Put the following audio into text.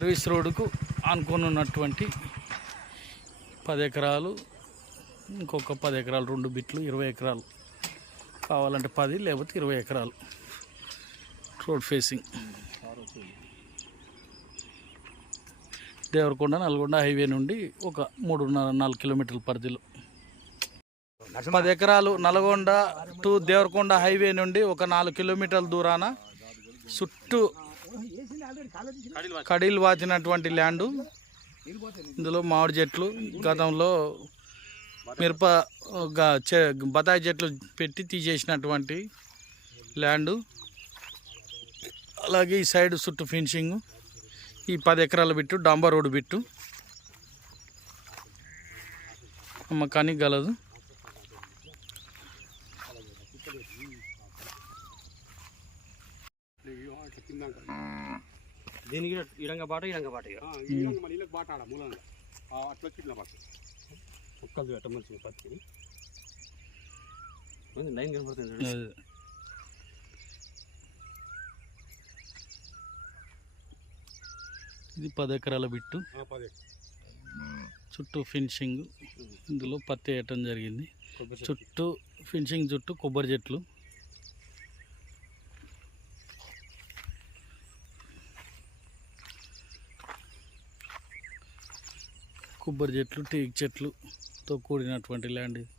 Service రోడ్డుకు ఆనుకొని ఉన్నటువంటి పది ఎకరాలు ఇంకొక పది ఎకరాలు రెండు బిట్లు ఇరవై ఎకరాలు. కావాలంటే పది లేకపోతే ఇరవై ఎకరాలు. Road facing. Devarakonda Nalgonda highway నుండి ఒక మూడున్నర నాలుగు కిలోమీటర్ల పరిధిలో. పది ఎకరాలు నల్గొండ టు దేవరకొండ హైవే నుండి ఒక నాలుగు కిలోమీటర్ల దూరాన చుట్టూ కడీలు వాచినటువంటి ల్యాండు. ఇందులో మామిడి చెట్లు గతంలో మిరప బతాయి బత్తాయి చెట్లు పెట్టి తీసేసినటువంటి ల్యాండు. అలాగే ఈ సైడ్ చుట్టూ ఫినిషింగ్ ఈ పది ఎకరాల బిట్టు డాంబర్ రోడ్డు బిట్టు. అమ్మకానికి గలదు దీనికి ఇడంగా బాట ఇడంగా బాట ఇళ్ళకి బాట ఆడ మూలంగా. అట్లా వచ్చి ఇట్లా బాట ఒక్కలు పెట్ట మంచిగా పత్తి లైన్ కనపడుతుంది. ఇది పది ఎకరాల బిట్టు. చుట్టూ ఫినిషింగ్. ఇందులో పత్తి వేయటం జరిగింది. చుట్టూ ఫినిషింగ్ చుట్టూ కొబ్బరి చెట్లు. కొబ్బరి చెట్లు టీక్ చెట్లుతో కూడినటువంటి ల్యాండ్ ఇది.